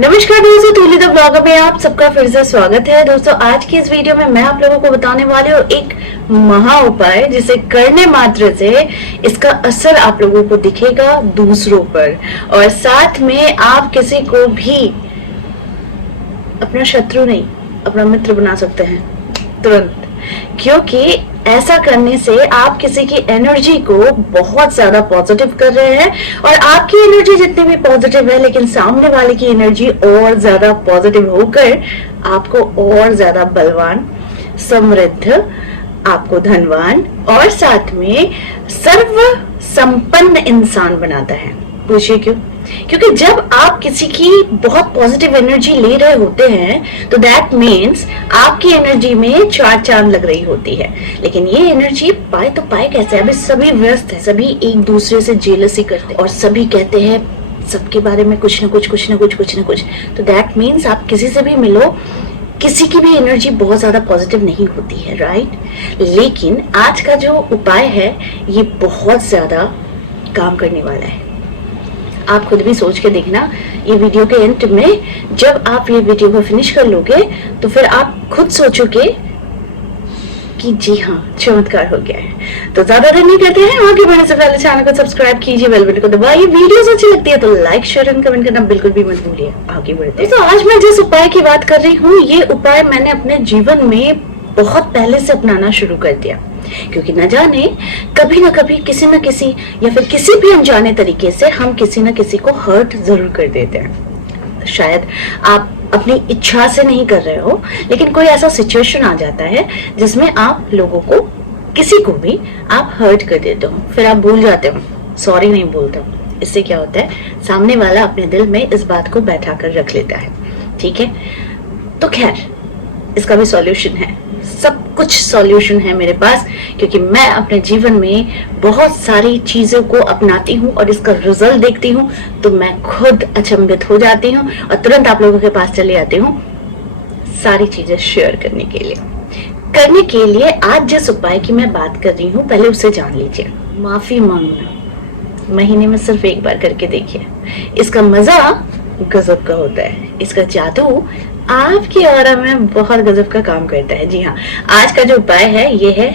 नमस्कार दोस्तों, तूली the blogger में आप सबका फिर से स्वागत है। दोस्तों आज की इस वीडियो में मैं आप लोगों को बताने वाली हूँ एक महा उपाय जिसे करने मात्र से इसका असर आप लोगों को दिखेगा दूसरों पर, और साथ में आप किसी को भी अपना शत्रु नहीं अपना मित्र बना सकते हैं तुरंत। क्योंकि ऐसा करने से आप किसी की एनर्जी को बहुत ज्यादा पॉजिटिव कर रहे हैं, और आपकी एनर्जी जितनी भी पॉजिटिव है लेकिन सामने वाले की एनर्जी और ज्यादा पॉजिटिव होकर आपको और ज्यादा बलवान, समृद्ध, आपको धनवान और साथ में सर्व संपन्न इंसान बनाता है। पूछिए क्यों? क्योंकि जब आप किसी की बहुत पॉजिटिव एनर्जी ले रहे होते हैं तो दैट मीन्स आपकी एनर्जी में चार चांद लग रही होती है। लेकिन ये एनर्जी पाए तो पाए कैसे? अभी सभी व्यस्त है, सभी एक दूसरे से जेलसी करते हैं और सभी कहते हैं सबके बारे में कुछ ना कुछ। तो दैट मीन्स आप किसी से भी मिलो, किसी की भी एनर्जी बहुत ज्यादा पॉजिटिव नहीं होती है, राइट? लेकिन आज का जो उपाय है ये बहुत ज्यादा काम करने वाला है। आप खुद भी सोच के देखना, ये वीडियो के एंड में जब आप ये वीडियो को फिनिश कर लोगे तो फिर आप खुद सोचोगे कि जी हाँ, चमत्कार हो गया है। तो ज्यादा देर नहीं करते हैं, आगे बढ़ने से पहले चैनल को सब्सक्राइब कीजिए, बेल बटन को दबाइए। वीडियो अच्छी लगती है तो लाइक, शेयर एंड कमेंट करना बिल्कुल भी मत भूलिए। आगे बढ़ते हैं। तो आज मैं जिस उपाय की बात कर रही हूँ, ये उपाय मैंने अपने जीवन में बहुत पहले से अपनाना शुरू कर दिया, क्योंकि न जाने कभी न कभी किसी न किसी या फिर किसी भी अनजाने तरीके से हम किसी न किसी को हर्ट जरूर कर देते हैं। शायद आप अपनी इच्छा से नहीं कर रहे हो, लेकिन कोई ऐसा सिचुएशन आ जाता है जिसमें आप लोगों को, किसी को भी आप हर्ट कर देते हो, फिर आप भूल जाते हो, सॉरी नहीं बोलते हो। इससे क्या होता है, सामने वाला अपने दिल में इस बात को बैठा कर रख लेता है। ठीक है, तो खैर इसका भी सॉल्यूशन है, सब कुछ सॉल्यूशन है मेरे पास, क्योंकि मैं अपने जीवन में बहुत सारी चीजों को अपनाती हूँ और इसका रिजल्ट देखती हूँ तो मैं खुद अचंभित हो जाती हूँ और तुरंत आप लोगों के पास चली आती हूँ सारी चीजें शेयर करने के लिए। आज जिस उपाय की मैं बात कर रही हूँ पहले उसे जान लीजिए। माफी मांगना महीने में सिर्फ एक बार करके देखिए, इसका मजा गजब का होता है, इसका जादू आपकी ऑरा में बहुत गजब का काम करता है। जी हाँ, आज का जो उपाय है ये है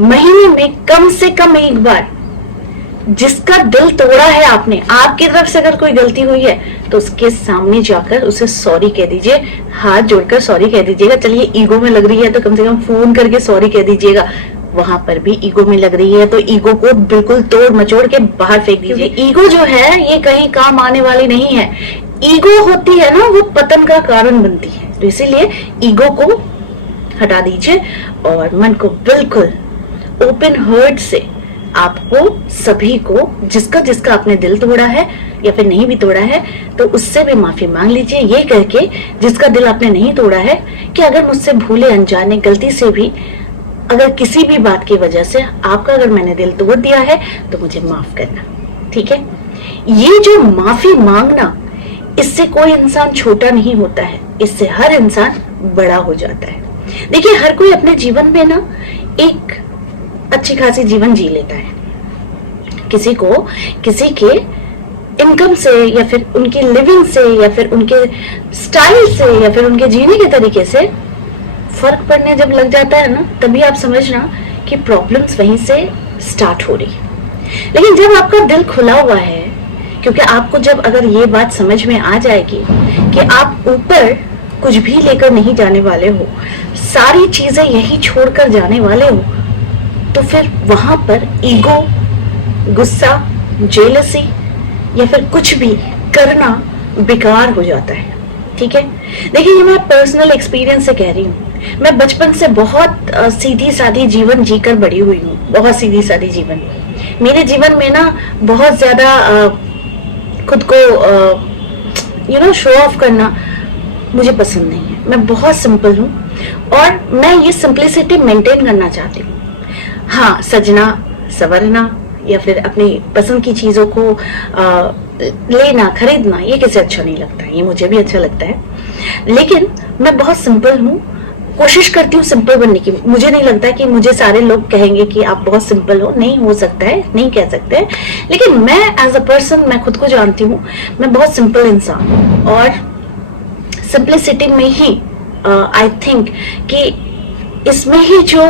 महीने में कम से कम एक बार जिसका दिल तोड़ा है आपने, आपकी तरफ से अगर कोई गलती हुई है तो उसके सामने जाकर उसे सॉरी कह दीजिए, हाथ जोड़कर सॉरी कह दीजिएगा। चलिए ईगो में लग रही है तो कम से कम फोन करके सॉरी कह दीजिएगा, वहां पर भी ईगो में लग रही है तो ईगो को बिल्कुल तोड़ मचोड़ के बाहर फेंक दीजिए। ईगो जो है ये कहीं काम आने वाली नहीं है। ईगो होती है ना, वो पतन का कारण बनती है, तो इसीलिए ईगो को हटा दीजिए और मन को बिल्कुल ओपन हार्ट से आपको सभी को, जिसका जिसका आपने दिल तोड़ा है या फिर नहीं भी तोड़ा है तो उससे भी माफी मांग लीजिए, ये करके जिसका दिल आपने नहीं तोड़ा है कि अगर मुझसे भूले अनजाने गलती से भी अगर किसी भी बात की वजह से आपका अगर मैंने दिल तोड़ दिया है तो मुझे माफ करना। ठीक है, ये जो माफी मांगना, इससे कोई इंसान छोटा नहीं होता है, इससे हर इंसान बड़ा हो जाता है। देखिए हर कोई अपने जीवन में ना एक अच्छी खासी जीवन जी लेता है, किसी को किसी के इनकम से या फिर उनकी लिविंग से या फिर उनके स्टाइल से या फिर उनके जीने के तरीके से फर्क पड़ने जब लग जाता है ना, तभी आप समझना कि प्रॉब्लम्स वहीं से स्टार्ट हो रही है। लेकिन जब आपका दिल खुला हुआ है, क्योंकि आपको जब अगर ये बात समझ में आ जाएगी कि आप ऊपर कुछ भी लेकर नहीं जाने वाले हो, सारी चीजें यही छोड़कर जाने वाले हो, तो फिर वहां पर ईगो, गुस्सा, जेलसी या फिर कुछ भी करना बेकार हो जाता है। ठीक है, देखिए ये मैं पर्सनल एक्सपीरियंस से कह रही हूँ। मैं बचपन से बहुत सीधी सादी जीवन जीकर बड़ी हुई हूँ, बहुत सीधी सादी जीवन। मेरे जीवन में ना बहुत ज्यादा खुद को शो ऑफ करना मुझे पसंद नहीं है। मैं बहुत सिंपल हूँ और मैं ये सिंपलिसिटी मेंटेन करना चाहती हूँ। हाँ, सजना संवरना या फिर अपनी पसंद की चीजों को लेना, खरीदना, ये किसे अच्छा नहीं लगता है, ये मुझे भी अच्छा लगता है। लेकिन मैं बहुत सिंपल हूँ, कोशिश करती हूँ सिंपल बनने की। मुझे नहीं लगता कि मुझे सारे लोग कहेंगे कि आप बहुत सिंपल हो, नहीं हो सकता है, नहीं कह सकते हैं। लेकिन मैं एज अ पर्सन, मैं खुद को जानती हूँ, मैं बहुत सिंपल इंसान हूँ और सिंप्लिसिटी में ही आई थिंक कि इसमें ही जो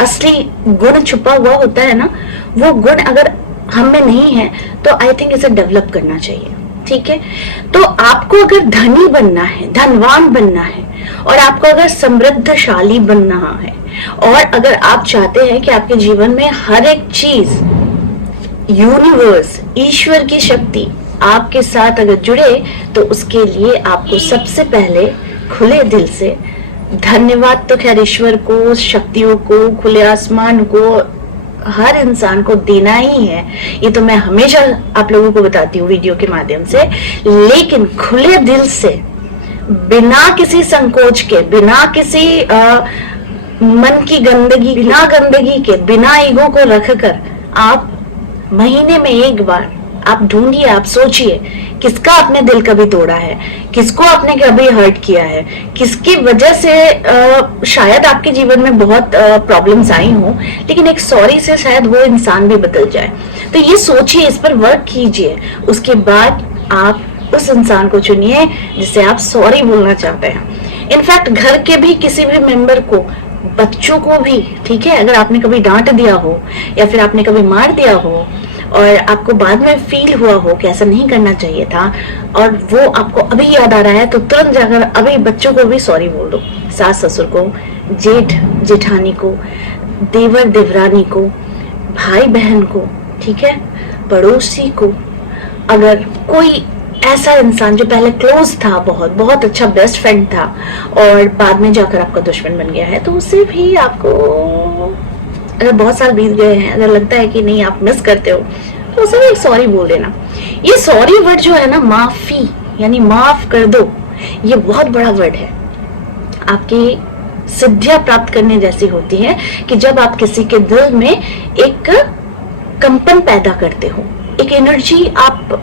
असली गुण छुपा हुआ होता है ना, वो गुण अगर हम में नहीं है तो आई थिंक इसे डेवलप करना चाहिए। ठीक है, तो आपको अगर धनी बनना है, धनवान बनना है, और आपको अगर समृद्धशाली बनना है, और अगर आप चाहते हैं कि आपके जीवन में हर एक चीज, यूनिवर्स, ईश्वर की शक्ति आपके साथ अगर जुड़े, तो उसके लिए आपको सबसे पहले खुले दिल से धन्यवाद तो खैर ईश्वर को, शक्तियों को, खुले आसमान को, हर इंसान को देना ही है। ये तो मैं हमेशा आप लोगों को बताती हूँ वीडियो के माध्यम से, लेकिन खुले दिल से, बिना किसी संकोच के, बिना किसी मन की गंदगी, बिना गंदगी के, बिना ईगो को रखकर आप महीने में एक बार आप ढूंढिए, आप सोचिए किसका आपने दिल कभी तोड़ा है, किसको आपने कभी हर्ट किया है, किसकी वजह से शायद आपके जीवन में बहुत प्रॉब्लम्स आई हो, लेकिन एक सॉरी से शायद वो इंसान भी बदल जाए। तो ये सोचिए, इस पर वर्क कीजिए, उसके बाद आप उस इंसान को चुनिए जिससे आप सॉरी बोलना चाहते हैं। इनफैक्ट घर के भी किसी भी मेंबर को, बच्चों को भी, ठीक है, अगर आपने कभी डांट दिया हो या फिर आपने कभी मार दिया हो और आपको बाद में फील हुआ हो कि ऐसा नहीं करना चाहिए था, और वो आपको अभी याद आ रहा है, तो तुरंत जाकर अभी बच्चों को भी सॉरी बोल दो, सास ससुर को, जेठ जेठानी को, देवर देवरानी को, भाई बहन को, ठीक है, पड़ोसी को। अगर कोई ऐसा इंसान जो पहले क्लोज था, बहुत बहुत अच्छा बेस्ट फ्रेंड था, और बाद में जाकर आपका दुश्मन बन गया है, तो उससे भी आपको, अगर बहुत साल बीत गए हैं, अगर लगता है कि नहीं आप मिस करते हो, तो उसे भी एक सॉरी बोल देना। ये सॉरी वर्ड जो है ना, माफी यानी माफ कर दो, ये बहुत बड़ा वर्ड है। आपकी सिद्धियां प्राप्त करने जैसी होती है कि जब आप किसी के दिल में एक कंपन पैदा करते हो, एक एनर्जी आप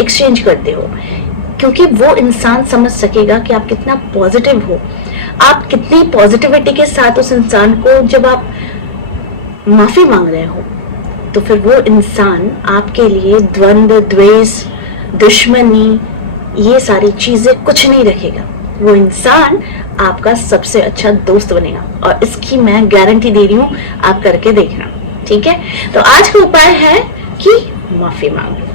एक्सचेंज करते हो, क्योंकि वो इंसान समझ सकेगा कि आप कितना पॉजिटिव हो, आप कितनी पॉजिटिविटी के साथ उस इंसान को, जब आप माफी मांग रहे हो, तो फिर वो इंसान आपके लिए द्वंद्व, द्वेष, दुश्मनी, ये सारी चीजें कुछ नहीं रखेगा। वो इंसान आपका सबसे अच्छा दोस्त बनेगा, और इसकी मैं गारंटी दे रही हूं, आप करके देखना। ठीक है, तो आज का उपाय है कि माफी मांगो,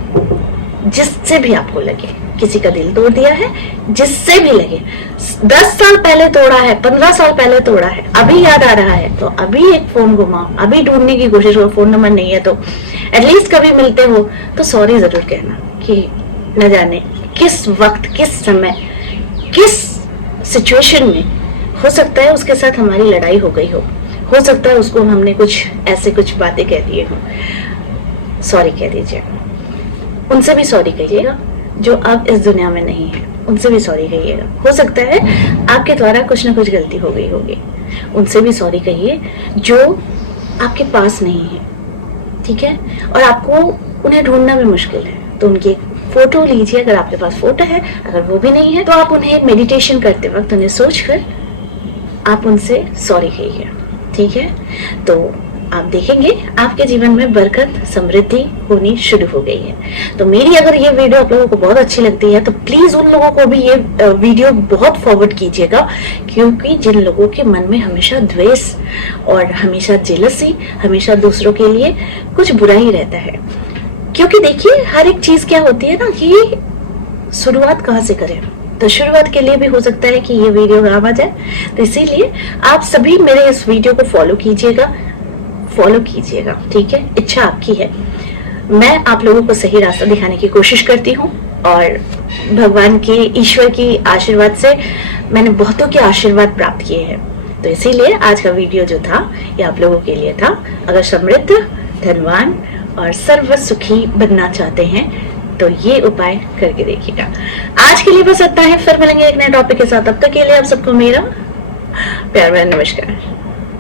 जिससे भी आपको लगे। किसी का दिल तोड़ दिया है, जिससे भी लगे, 10 साल पहले तोड़ा है, 15 साल पहले तोड़ा है, अभी याद आ रहा है, तो अभी एक फोन घुमाओ, अभी ढूंढने की कोशिश करो, फोन नंबर नहीं है तो एटलीस्ट कभी मिलते हो तो सॉरी जरूर कहना, कि न जाने किस वक्त, किस समय, किस सिचुएशन में, हो सकता है उसके साथ हमारी लड़ाई हो गई हो सकता है उसको हमने कुछ बातें कह दी हो, सॉरी कह दीजिए। उनसे भी सॉरी कहिएगा जो अब इस दुनिया में नहीं है, उनसे भी सॉरी कहिएगा। हो सकता है आपके द्वारा कुछ ना कुछ गलती हो गई होगी, उनसे भी सॉरी कहिए जो आपके पास नहीं है। ठीक है, और आपको उन्हें ढूंढना भी मुश्किल है, तो उनकी एक फोटो लीजिए, अगर आपके पास फोटो है, अगर वो भी नहीं है तो आप उन्हें मेडिटेशन करते वक्त उन्हें सोचकर आप उनसे सॉरी कहिए। ठीक है, तो आप देखेंगे आपके जीवन में बरकत, समृद्धि होनी शुरू हो गई है। तो मेरी अगर ये वीडियो आप लोगों को बहुत अच्छी लगती है तो प्लीज उन लोगों को भी ये वीडियो बहुत फॉरवर्ड कीजिएगा, क्योंकि जिन लोगों के मन में हमेशा द्वेष और हमेशा जेलसी, हमेशा दूसरों के लिए कुछ बुरा ही रहता है। क्योंकि देखिए, हर एक चीज क्या होती है ना, कि शुरुआत कहाँ से करें, तो शुरुआत के लिए भी हो सकता है कि ये वीडियो काम आ जाए। तो इसीलिए आप सभी मेरे इस वीडियो को फॉलो कीजिएगा, ठीक है, इच्छा आपकी है। मैं आप लोगों को सही रास्ता दिखाने की कोशिश करती हूँ, और भगवान की, ईश्वर की आशीर्वाद से मैंने बहुतों के आशीर्वाद प्राप्त किए हैं। तो इसीलिए आज का वीडियो जो था ये आप लोगों के लिए था। अगर समृद्ध, धनवान और सर्व सुखी बनना चाहते हैं तो ये उपाय करके देखिएगा। आज के लिए बस इतना है, फिर मिलेंगे एक नए टॉपिक के साथ। तब तक के लिए आप सबको मेरा प्यार भरा नमस्कार।